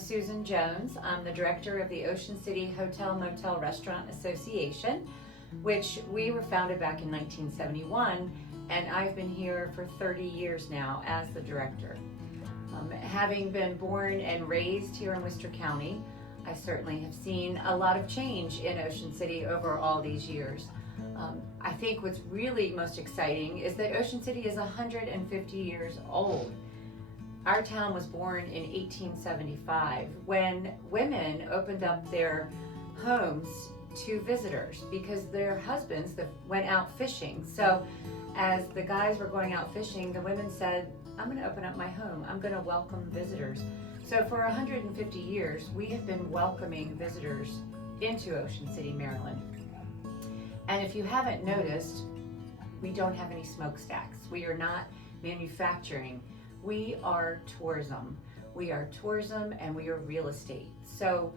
Susan Jones. I'm the director of the Ocean City Hotel Motel Restaurant Association, which we were founded back in 1971, and I've been here for 30 years now as the director. Having been born and raised here in Worcester County, I certainly have seen a lot of change in Ocean City over all these years. I think what's really most exciting is that Ocean City is 150 years old. Our town was born in 1875 when women opened up their homes to visitors because their husbands went out fishing. So as the guys were going out fishing, the women said, I'm going to open up my home. I'm going to welcome visitors. So for 150 years, we have been welcoming visitors into Ocean City, Maryland. And if you haven't noticed, we don't have any smokestacks. We are not manufacturing. We are tourism. We are tourism and we are real estate. So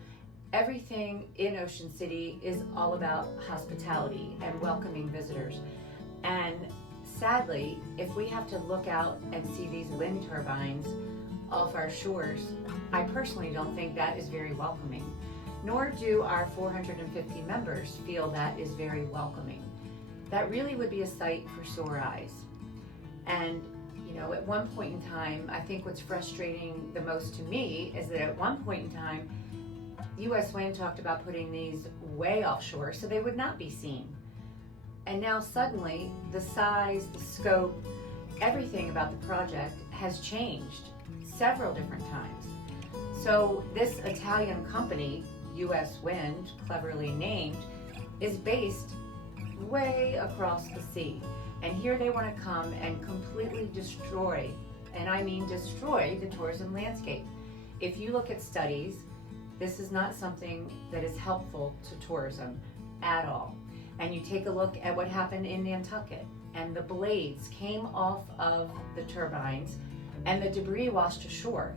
everything in Ocean City is all about hospitality and welcoming visitors. And sadly, if we have to look out and see these wind turbines off our shores, I personally don't think that is very welcoming. Nor do our 450 members feel that is very welcoming. That really would be a sight for sore eyes. And you know, at one point in time, I think what's frustrating the most to me is that at one point in time, US Wind talked about putting these way offshore so they would not be seen. And now suddenly, the size, the scope, everything about the project has changed several different times. So this Italian company, US Wind, cleverly named, is based way across the sea. And here they want to come and completely destroy, and I mean destroy, the tourism landscape. If you look at studies, this is not something that is helpful to tourism at all. And you take a look at what happened in Nantucket, and the blades came off of the turbines, and the debris washed ashore,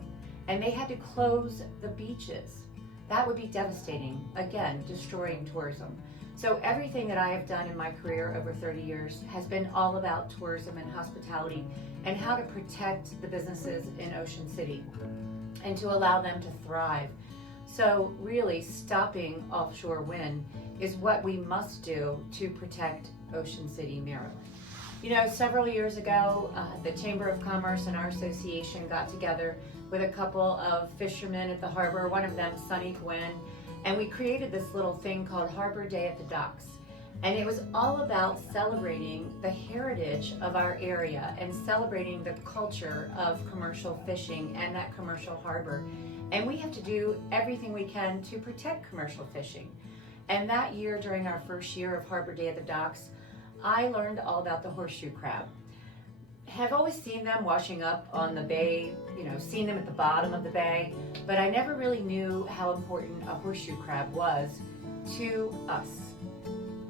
and they had to close the beaches. That would be devastating, again, destroying tourism. So everything that I have done in my career over 30 years has been all about tourism and hospitality and how to protect the businesses in Ocean City and to allow them to thrive. So really stopping offshore wind is what we must do to protect Ocean City, Maryland. You know, several years ago, the Chamber of Commerce and our association got together with a couple of fishermen at the harbor, one of them, Sonny Gwynn, and we created this little thing called Harbor Day at the Docks. And it was all about celebrating the heritage of our area and celebrating the culture of commercial fishing and that commercial harbor. And we have to do everything we can to protect commercial fishing. And that year, during our first year of Harbor Day at the Docks, I learned all about the horseshoe crab. Have always seen them washing up on the bay, you know, seen them at the bottom of the bay, but I never really knew how important a horseshoe crab was to us.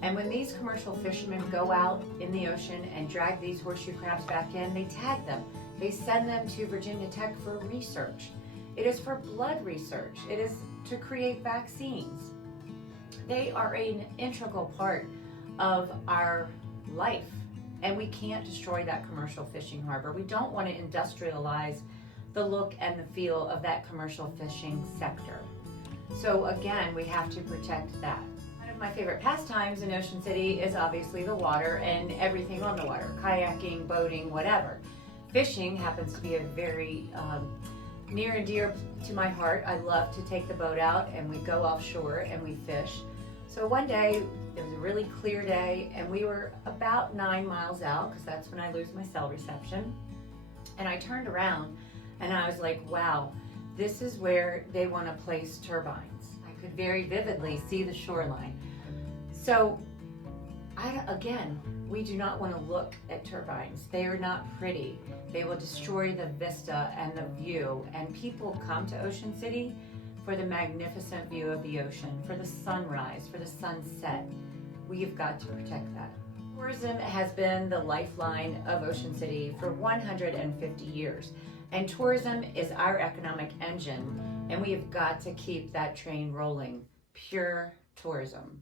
And when these commercial fishermen go out in the ocean and drag these horseshoe crabs back in, they tag them. They send them to Virginia Tech for research. It is for blood research. It is to create vaccines. They are an integral part of our life. And we can't destroy that commercial fishing harbor. We don't want to industrialize the look and the feel of that commercial fishing sector. So again, we have to protect that. One of my favorite pastimes in Ocean City is obviously the water and everything on the water, kayaking, boating, whatever. Fishing happens to be a very near and dear to my heart. I love to take the boat out and we go offshore and we fish. So one day, it was a really clear day, and we were about 9 miles out, because that's when I lose my cell reception. And I turned around, and I was like, wow, this is where they want to place turbines. I could very vividly see the shoreline. So, again, we do not want to look at turbines. They are not pretty. They will destroy the vista and the view, and people come to Ocean City for the magnificent view of the ocean, for the sunrise, for the sunset. We've got to protect that. Tourism has been the lifeline of Ocean City for 150 years, and tourism is our economic engine, and we have got to keep that train rolling. Pure tourism.